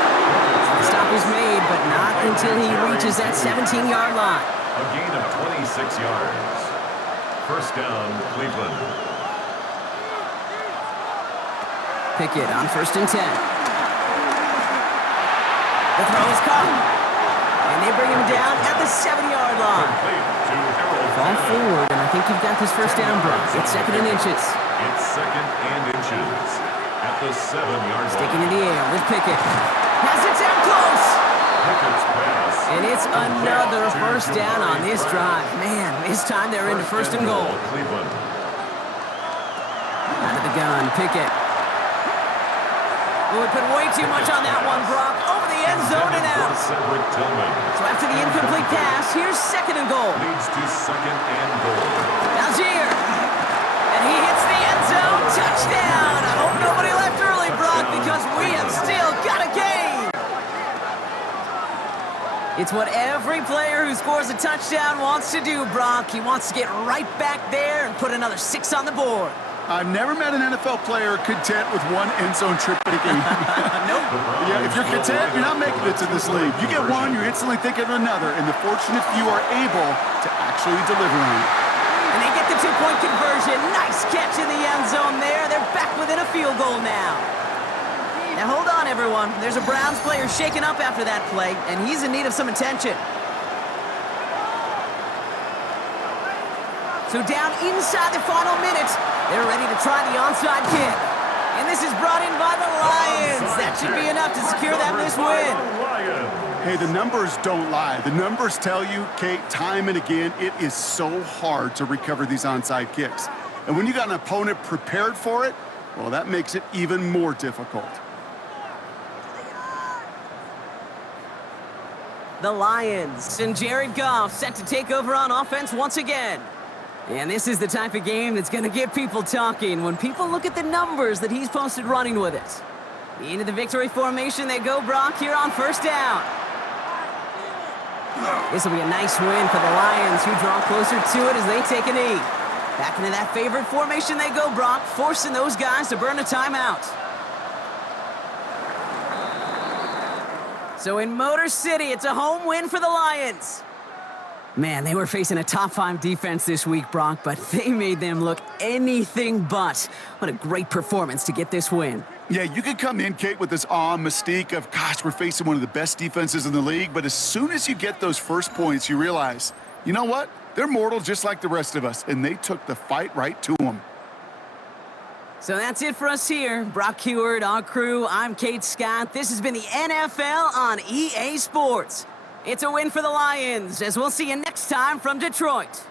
The stop is made, but not until he reaches that 17-yard line. A gain of 26 yards. First down, Cleveland. Pickett on 1st and 10. The throw is caught. And they bring him down at the 7-yard line. Fall forward, and I think you've got this first down, bro. It's 2nd and inches. It's 2nd and inches. At the 7-yard line. Sticking in the air with Pickett. Has it down close. Pickett's pass. And it's another first down on this drive. Man, this time they're into 1st and goal. Cleveland. Out of the gun, Pickett. Oh, we put way too much on that one, Brock. Over the end zone and out. Cedric Tillman. So after the incomplete pass, here's 2nd and goal. Leads to 2nd and goal. Algier. And he hits the end zone. Touchdown. I hope nobody left early, Brock, because we have still got a game. It's what every player who scores a touchdown wants to do, Brock. He wants to get right back there and put another 6 on the board. I've never met an NFL player content with one end zone trip in a game. Nope. Yeah, if you're content, you're not making it to this league. You get one, you're instantly thinking of another, and the fortunate few are able to actually deliver on it. And they get the 2-point conversion. Nice catch in the end zone there. They're back within a field goal now. Now hold on, everyone. There's a Browns player shaken up after that play, and he's in need of some attention. So down inside the final minute, they're ready to try the onside kick. And this is brought in by the Lions. That should be enough to secure that this win. Hey, the numbers don't lie. The numbers tell you, Kate, time and again, it is so hard to recover these onside kicks. And when you got an opponent prepared for it, well, that makes it even more difficult. The Lions and Jared Goff set to take over on offense once again. And this is the type of game that's going to get people talking when people look at the numbers that he's posted running with it. Into the victory formation they go, Brock, here on 1st down. This will be a nice win for the Lions, who draw closer to it as they take a knee. Back into that favorite formation they go, Brock, forcing those guys to burn a timeout. So in Motor City, it's a home win for the Lions. Man, they were facing a top 5 defense this week, Brock, but they made them look anything but. What a great performance to get this win. Yeah, you could come in, Kate, with this awe and mystique of, gosh, we're facing one of the best defenses in the league, but as soon as you get those first points, you realize, you know what? They're mortal just like the rest of us, and they took the fight right to them. So that's it for us here. Brock Heward, our crew, I'm Kate Scott. This has been the NFL on EA Sports. It's a win for the Lions, as we'll see you next time from Detroit.